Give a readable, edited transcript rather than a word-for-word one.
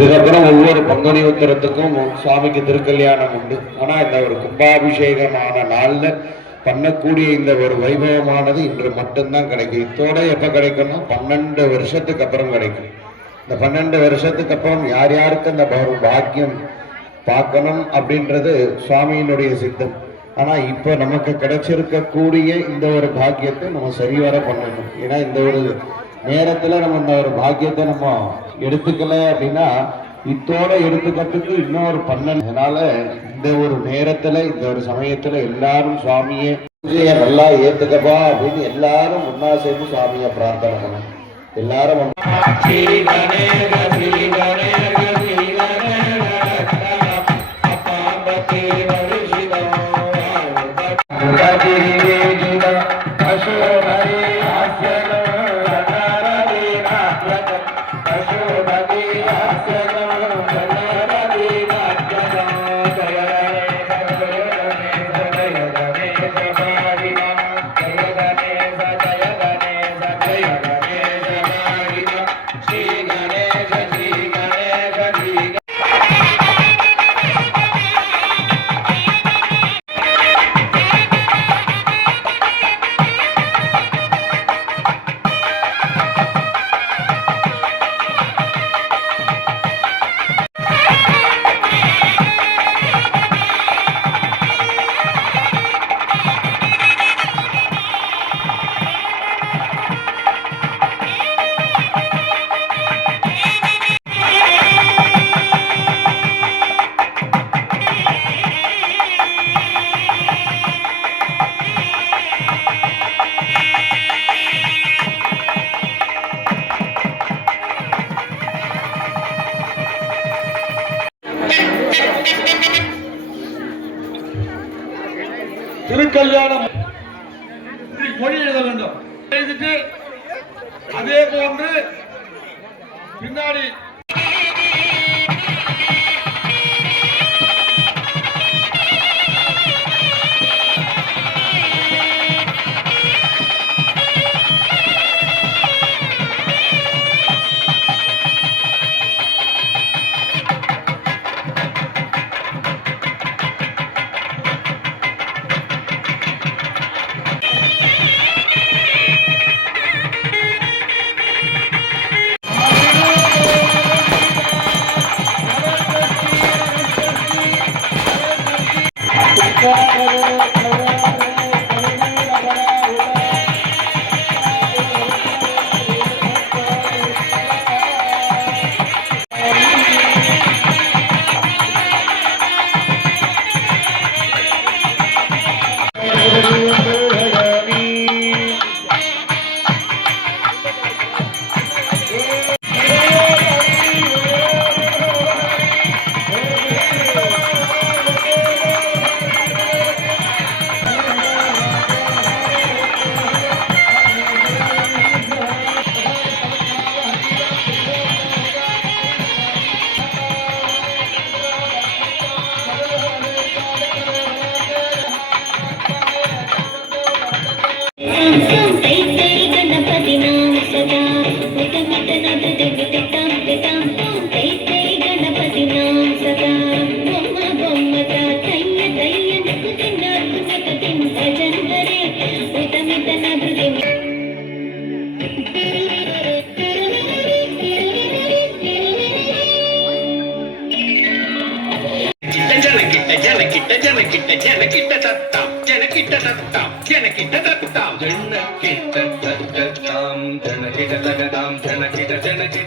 இதுக்கப்புறம் ஒவ்வொரு பங்குனி உத்தரத்துக்கும் சுவாமிக்கு திருக்கல்யாணம் உண்டு. ஆனா இந்த ஒரு கும்பாபிஷேகமான நாள்ல பண்ணக்கூடிய இந்த ஒரு வைபவமானது இன்று மட்டும்தான் கிடைக்கும். இதோட எப்ப கிடைக்கும்னா 12 வருஷத்துக்கு அப்புறம் கிடைக்கும். இந்த 12 வருஷத்துக்கு அப்புறம் யார் யாருக்கு அந்த பாக்கியம் பார்க்கணும் அப்படின்றது சுவாமியினுடைய சித்தம். ஆனா இப்ப நமக்கு கிடைச்சிருக்கக்கூடிய இந்த ஒரு பாக்கியத்தை நம்ம சரிவர பண்ணணும். ஏன்னா இந்த ஒரு நேரத்துல நம்ம இந்த ஒரு பாக்கியத்தை நம்ம எடுத்துக்கல அப்படின்னா இத்தோட எடுத்துக்கிறதுக்கு இன்னொரு 12. அதனால இந்த ஒரு நேரத்துல இந்த ஒரு சமயத்துல எல்லாரும் சுவாமியை பூஜையை நல்லா ஏத்துக்கப்பா அப்படின்னு எல்லாரும் ஒன்னா சேர்ந்து சுவாமியை பிரார்த்தனை பண்ணணும். எல்லாரும் திருக்கல்யாணம் மொழி எழுத வேண்டும். எழுதிட்டு அதே போன்று பின்னாடி जनकिट जनकिट